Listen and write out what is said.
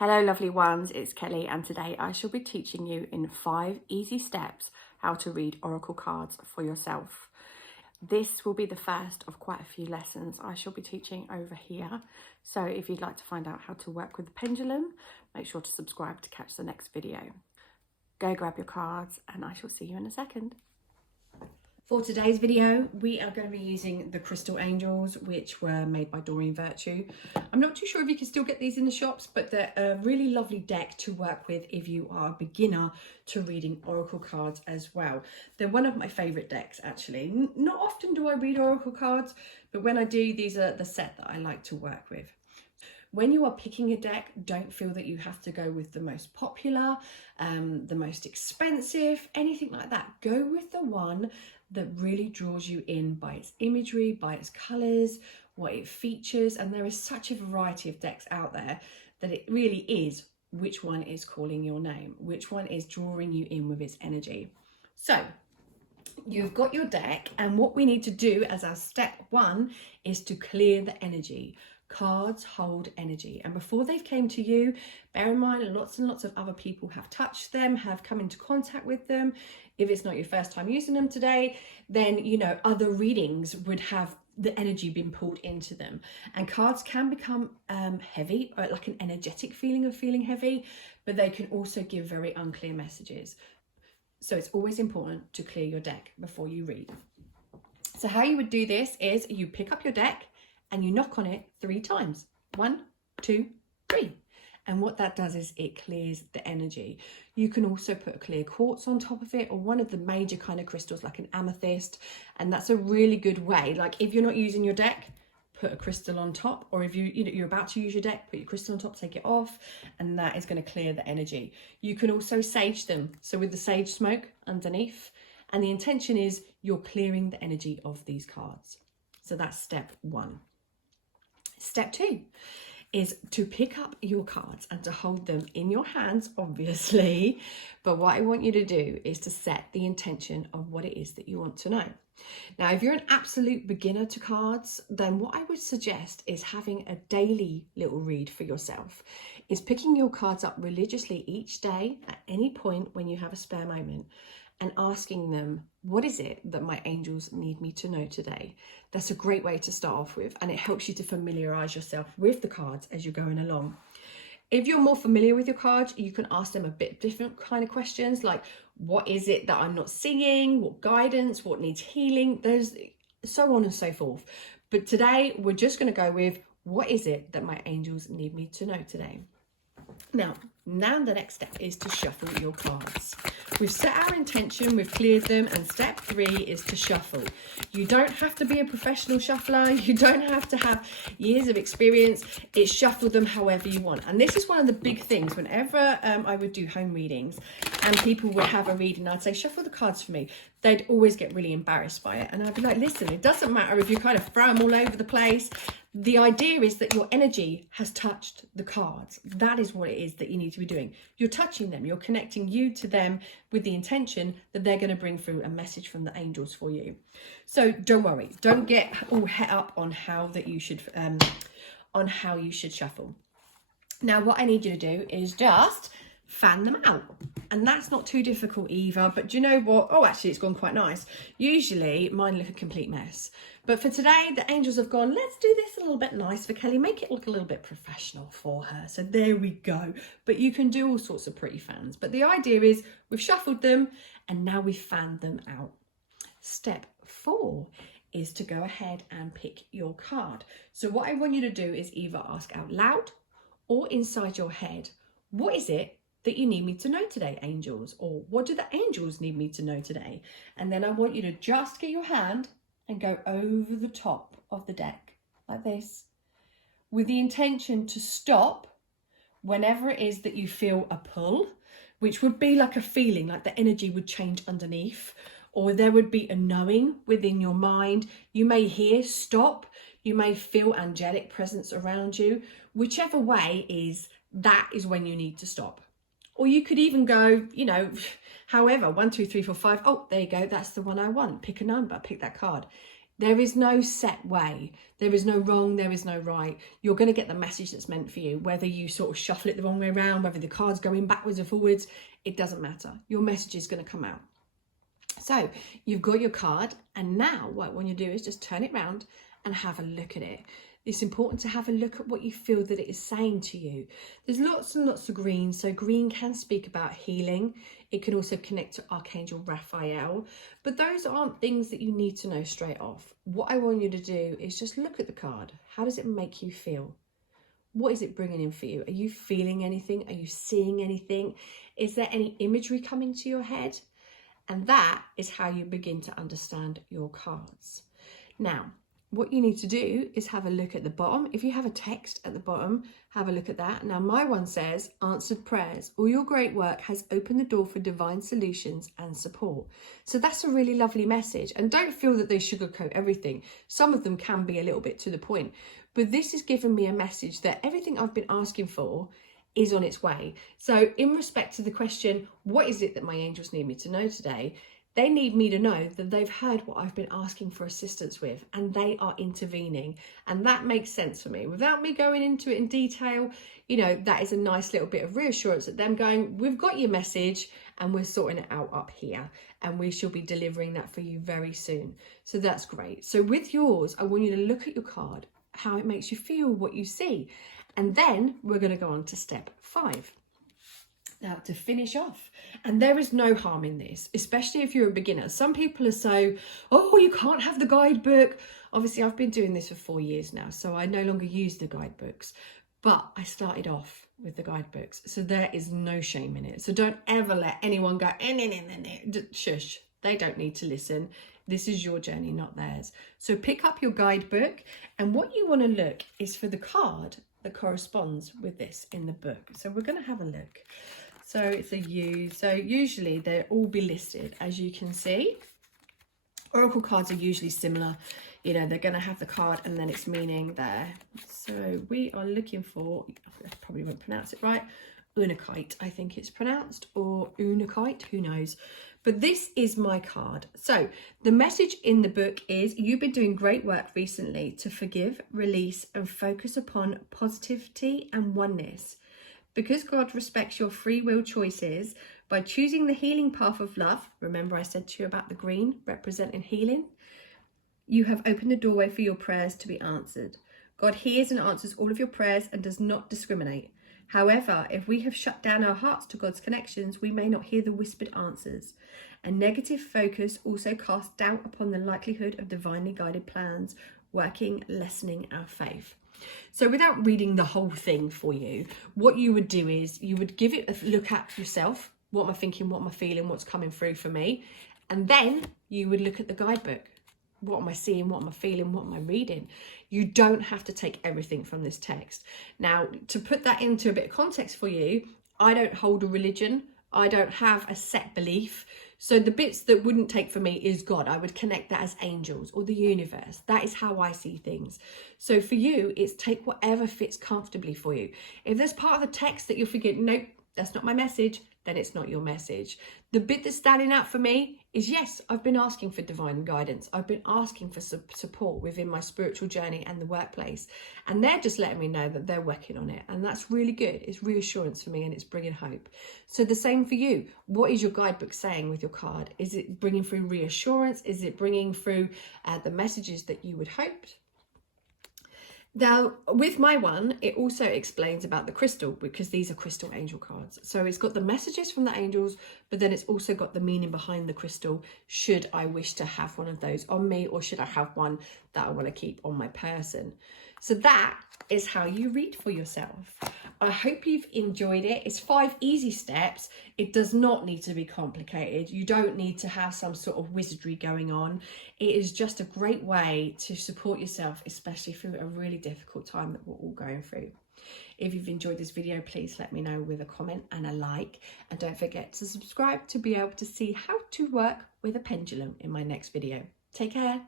Hello lovely ones, it's Kelly and today I shall be teaching you in 5 easy steps how to read oracle cards for yourself. This will be the first of quite a few lessons I shall be teaching over here. So if you'd like to find out how to work with the pendulum, make sure to subscribe to catch the next video. Go grab your cards and I shall see you in a second. For today's video, we are going to be using the Crystal Angels, which were made by Doreen Virtue. I'm not too sure if you can still get these in the shops, but they're a really lovely deck to work with if you are a beginner to reading oracle cards as well. They're one of my favourite decks, actually. Not often do I read oracle cards, but when I do, these are the set that I like to work with. When you are picking a deck, don't feel that you have to go with the most popular, the most expensive, anything like that. Go with the one that really draws you in by its imagery, by its colours, what it features. And there is such a variety of decks out there that it really is which one is calling your name, which one is drawing you in with its energy. So you've got your deck, and what we need to do as our step one is to clear the energy. Cards hold energy, and before they've came to you, bear in mind lots and lots of other people have touched them, have come into contact with them. If it's not your first time using them today, then you know other readings would have the energy been pulled into them, and cards can become heavy, or like an energetic feeling of feeling heavy, but they can also give very unclear messages. So it's always important to clear your deck before you read. So how you would do this is you pick up your deck and you knock on it 3 times. 1, 2, 3. And what that does is it clears the energy. You can also put a clear quartz on top of it, or one of the major kind of crystals like an amethyst. And that's a really good way. Like if you're not using your deck, put a crystal on top, or if you're about to use your deck, put your crystal on top, take it off, and that is going to clear the energy. You can also sage them. So with the sage smoke underneath, and the intention is you're clearing the energy of these cards. So that's step 1. Step 2 is to pick up your cards and to hold them in your hands, obviously. But what I want you to do is to set the intention of what it is that you want to know. Now, if you're an absolute beginner to cards, then what I would suggest is having a daily little read for yourself. Is picking your cards up religiously each day at any point when you have a spare moment, and asking them, what is it that my angels need me to know today? That's a great way to start off with, and it helps you to familiarise yourself with the cards as you're going along. If you're more familiar with your cards, you can ask them a bit different kind of questions, like what is it that I'm not seeing? What guidance? What needs healing? There's so on and so forth. But today we're just going to go with what is it that my angels need me to know today? Now the next step is to shuffle your cards. We've set our intention, we've cleared them, and step 3 is to shuffle. You don't have to be a professional shuffler, you don't have to have years of experience. It's shuffle them however you want. And this is one of the big things whenever I would do home readings and people would have a reading, I'd say shuffle the cards for me. They'd always get really embarrassed by it, and I'd be like, listen, it doesn't matter if you kind of throw them all over the place. The idea is that your energy has touched the cards. That is what it is that you need to be doing. You're touching them. You're connecting you to them with the intention that they're going to bring through a message from the angels for you. So don't worry. Don't get all het up on how that you should shuffle. Now, what I need you to do is just fan them out, and that's not too difficult either. But do you know what? Oh, actually it's gone quite nice. Usually mine look a complete mess, but for today the angels have gone, let's do this a little bit nice for Kelly, make it look a little bit professional for her. So there we go. But you can do all sorts of pretty fans, but the idea is we've shuffled them and now we've fanned them out. Step 4 is to go ahead and pick your card. So what I want you to do is either ask out loud or inside your head, what is it that you need me to know today, angels? Or what do the angels need me to know today? And then I want you to just get your hand and go over the top of the deck like this, with the intention to stop whenever it is that you feel a pull, which would be like a feeling, like the energy would change underneath, or there would be a knowing within your mind. You may hear stop, you may feel angelic presence around you. Whichever way that is when you need to stop. Or you could even go, however, 1, 2, 3, 4, 5. Oh, there you go. That's the one I want. Pick a number, pick that card. There is no set way. There is no wrong, there is no right. You're going to get the message that's meant for you, whether you sort of shuffle it the wrong way around, whether the card's going backwards or forwards, it doesn't matter. Your message is going to come out. So you've got your card, and now what I want you to do is just turn it round and have a look at it. It's important to have a look at what you feel that it is saying to you. There's lots and lots of green. So green can speak about healing. It can also connect to Archangel Raphael. But those aren't things that you need to know straight off. What I want you to do is just look at the card. How does it make you feel? What is it bringing in for you? Are you feeling anything? Are you seeing anything? Is there any imagery coming to your head? And that is how you begin to understand your cards. Now, what you need to do is have a look at the bottom. If you have a text at the bottom, have a look at that. Now, my one says, answered prayers. All your great work has opened the door for divine solutions and support. So that's a really lovely message. And don't feel that they sugarcoat everything. Some of them can be a little bit to the point. But this has given me a message that everything I've been asking for is on its way. So in respect to the question, what is it that my angels need me to know today? They need me to know that they've heard what I've been asking for assistance with, and they are intervening. And that makes sense for me. Without me going into it in detail, you know, that is a nice little bit of reassurance at them going, we've got your message and we're sorting it out up here. And we shall be delivering that for you very soon. So that's great. So with yours, I want you to look at your card, how it makes you feel, what you see. And then we're going to go on to step 5. Now, to finish off, and there is no harm in this, especially if you're a beginner. Some people are so, oh, you can't have the guidebook. Obviously, I've been doing this for 4 years now, so I no longer use the guidebooks, but I started off with the guidebooks. So there is no shame in it. So don't ever let anyone go, shush, they don't need to listen. This is your journey, not theirs. So pick up your guidebook, and what you want to look is for the card that corresponds with this in the book. So we're going to have a look. So it's a U. So usually they'll all be listed, as you can see. Oracle cards are usually similar. You know, they're going to have the card and then its meaning there. So we are looking for, I probably won't pronounce it right, Unakite, I think it's pronounced, or Unakite, who knows. But this is my card. So the message in the book is, you've been doing great work recently to forgive, release, and focus upon positivity and oneness. Because God respects your free will choices, by choosing the healing path of love, remember I said to you about the green representing healing, you have opened the doorway for your prayers to be answered. God hears and answers all of your prayers and does not discriminate. However, if we have shut down our hearts to God's connections, we may not hear the whispered answers. A negative focus also casts doubt upon the likelihood of divinely guided plans working, lessening our faith. So without reading the whole thing for you, what you would do is you would give it a look at yourself. What am I thinking? What am I feeling? What's coming through for me? And then you would look at the guidebook. What am I seeing? What am I feeling? What am I reading? You don't have to take everything from this text. Now, to put that into a bit of context for you, I don't hold a religion. I don't have a set belief. So the bits that wouldn't take for me is God. I would connect that as angels or the universe. That is how I see things. So for you, it's take whatever fits comfortably for you. If there's part of the text that you're thinking, nope, that's not my message, then it's not your message. The bit that's standing out for me is, yes, I've been asking for divine guidance. I've been asking for support within my spiritual journey and the workplace. And they're just letting me know that they're working on it. And that's really good. It's reassurance for me and it's bringing hope. So the same for you. What is your guidebook saying with your card? Is it bringing through reassurance? Is it bringing through the messages that you would hope? Now, with my one, it also explains about the crystal, because these are crystal angel cards. So it's got the messages from the angels, but then it's also got the meaning behind the crystal, should I wish to have one of those on me, or should I have one that I want to keep on my person. So that is how you read for yourself. I hope you've enjoyed it. It's 5 easy steps. It does not need to be complicated. You don't need to have some sort of wizardry going on. It is just a great way to support yourself, especially through a really difficult time that we're all going through. If you've enjoyed this video, please let me know with a comment and a like. And don't forget to subscribe to be able to see how to work with a pendulum in my next video. Take care.